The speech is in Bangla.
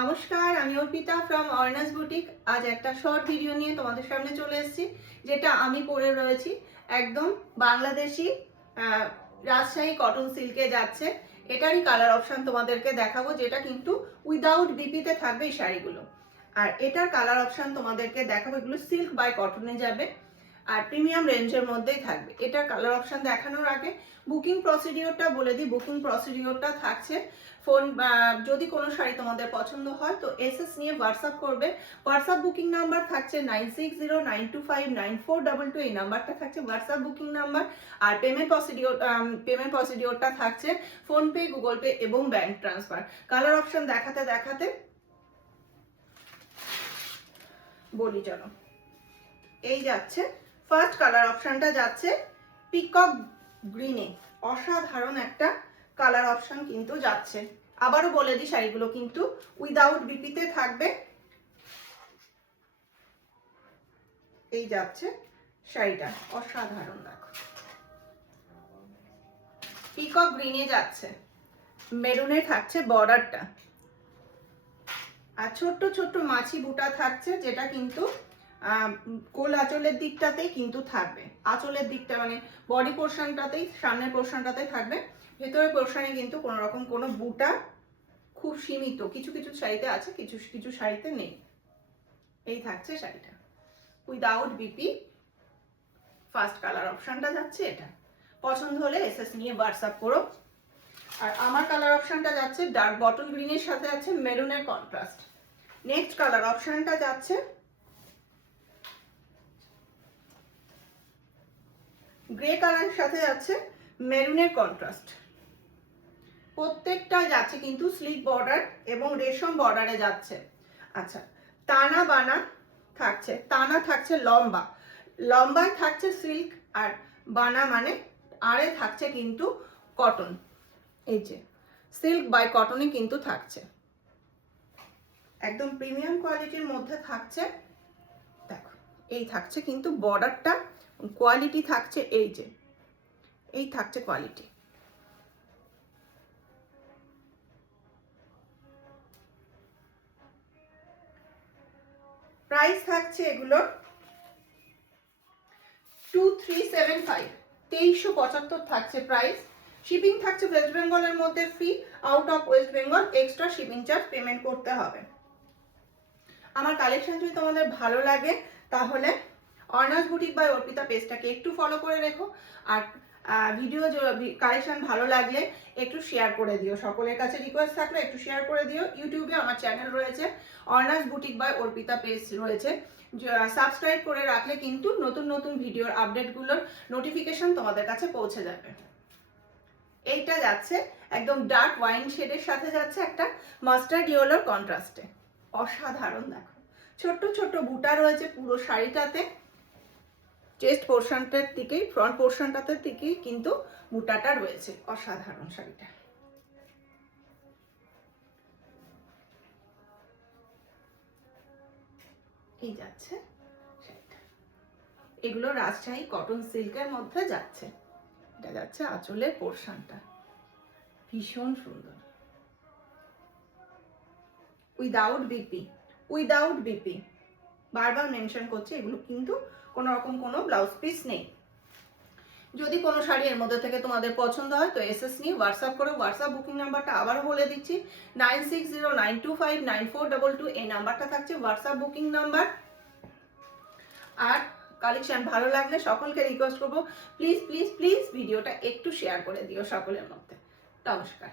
নমস্কার, আমি অর্পিতা ফ্রম অর্নাস বুটিক। আজ একটা শর্ট ভিডিও নিয়ে তোমাদের সামনে চলে এসেছি, যেটা আমি পরে রয়েছি একদম বাংলাদেশি রাজশাহী কটন সিল্কে যাচ্ছে। এটারই কালার অপশন তোমাদেরকে দেখাবো, যেটা কিন্তু উইদাউট বিপিতে থাকবে এই শাড়িগুলো। আর এটার কালার অপশন তোমাদেরকে দেখাবো, এগুলো সিল্ক বাই কটনে যাবে আর প্রিমিয়াম রেঞ্জের মধ্যেই থাকবে। এটার কালার অপশন দেখানোর আগে বুকিং প্রসিডিওরটা বলে দিই। বুকিং প্রসিডিওরটা থাকছে ফোন, যদি কোনো শাড়ি তোমাদের পছন্দ হয় তো এসএস নিয়ে হোয়াটসঅ্যাপ করবে। হোয়াটসঅ্যাপ বুকিং নাম্বার থাকছে 9609259422। এই নাম্বারটা থাকছে হোয়াটসঅ্যাপ বুকিং নাম্বার। আর পেমেন্ট প্রসিডিওরটা থাকছে ফোনপে, গুগল পে এবং ব্যাংক ট্রান্সফার। কালার অপশন দেখাতে দেখাতে বলি চলো। এই যাচ্ছে ফার্স্ট কালার অপশনটা, যাচ্ছে পিকক গ্রিনে। অসাধারণ একটা কালার অপশন কিন্তু যাচ্ছে। আবারও বলে দিই, শাড়িগুলো কিন্তু উইদাউট বিপিতে থাকবে। এই যাচ্ছে শাড়িটা, অসাধারণ। দেখো, পিকক গ্রিনে যাচ্ছে, মেরুনে থাকছে বর্ডারটা, আর ছোট্ট ছোট্ট মাছি বুটা থাকছে, যেটা কিন্তু কোল আঁচলের দিকটাতেই কিন্তু থাকবে। আঁচলের দিকটা মানে বডি পোর্শনটাতেই, সামনের পোর্শনটাতেই থাকবে। ভেতরের পোর্শনে কিন্তু কোনো রকম কোনো বুটা খুব সীমিত, কিছু কিছু শাড়িতে আছে, কিছু কিছু শাড়িতে নেই। এই থাকছে শাড়িটা উইদাউট বিপি। ফার্স্ট কালার অপশনটা যাচ্ছে এটা। পছন্দ হলে এসএস নিয়ে হোয়াটসঅ্যাপ করো। আর আমার কালার অপশনটা যাচ্ছে ডার্ক বটল গ্রিনের সাথে আছে মেরুনের কন্ট্রাস্ট। নেক্সট কালার অপশনটা যাচ্ছে গ্রে কালারের সাথে যাচ্ছে মেরুনের কন্ট্রাস্ট। প্রত্যেকটা যাচ্ছে কিন্তু স্লিক বর্ডার এবং রেশম বর্ডারে যাচ্ছে। আচ্ছা, টানা বানা থাকছে, টানা থাকছে লম্বা, লম্বায় থাকছে সিল্ক, আর বানা মানে আরে থাকছে কিন্তু কটন। এই যে সিল্ক বাই কটনে কিন্তু থাকছে, একদম প্রিমিয়াম কোয়ালিটির মধ্যে থাকছে। দেখো, এই থাকছে কিন্তু বর্ডারটা, কোয়ালিটি থাকছে এই যে, এই থাকছে কোয়ালিটি। প্রাইস থাকছে এগুলোর 2375, 2375 থাকছে প্রাইস। শিপিং থাকছে ওয়েস্ট বেঙ্গলের মধ্যে free, out of West Bengal extra shipping charge payment করতে হবে। আমার কালেকশন যদি তোমাদের ভালো লাগে তাহলে অর্নাস বুটিক বাই অর্পিতা পেজটাকে একটু ফলো করে রেখো। আর ভিডিও কালেকশন ভালো লাগলে একটু শেয়ার করে দিও। সকলের কাছে রিকোয়েস্ট থাকলে একটু শেয়ার করে দিও। ইউটিউবে আমার চ্যানেল রয়েছে, অর্নাস বুটিক বাই অর্পিতা পেজ রয়েছে। সাবস্ক্রাইব করে রাখলে কিন্তু নতুন নতুন ভিডিওর আপডেটগুলোর নোটিফিকেশন তোমাদের কাছে পৌঁছে যাবে। এইটা যাচ্ছে একদম ডার্ক ওয়াইন শেডের সাথে যাচ্ছে একটা মাস্টার্ড ইয়েলোর কন্ট্রাস্টে। অসাধারণ। দেখো, ছোট্ট ছোট্ট বুটা রয়েছে পুরো শাড়িটাতে। চেস্ট পোর্শনটার দিকেই, ফ্রন্ট পোর্শনটাতে দিকেই কিন্তু বুটাটা রয়েছে। অসাধারণ শাড়িটা। এই যাচ্ছে শাড়িটা, এগুলো রাজশাহী কটন সিল্কের মধ্যে যাচ্ছে। এটা যাচ্ছে আঁচলের পোর্শনটা, ভীষণ সুন্দর। উইদাউট বিপি, উইদাউট বিপি, বারবার মেনশন করছে, এগুলো কিন্তু কোনো রকম কোনো ব্লাউজ পিস নেই। যদি কোনো শাড়ি এর মধ্যে থেকে তোমাদের পছন্দ হয় তো এসএস নিয়ে হোয়াটসঅ্যাপ করো। হোয়াটসঅ্যাপ বুকিং নাম্বারটা আবারও বলে দিচ্ছি 9609259422। এই নাম্বারটা থাকছে হোয়াটসঅ্যাপ বুকিং নাম্বার। আর কালেকশন ভালো লাগলে সকলকে রিকোয়েস্ট করবো, প্লিজ প্লিজ প্লিজ ভিডিওটা একটু শেয়ার করে দিও সকলের মধ্যে। নমস্কার।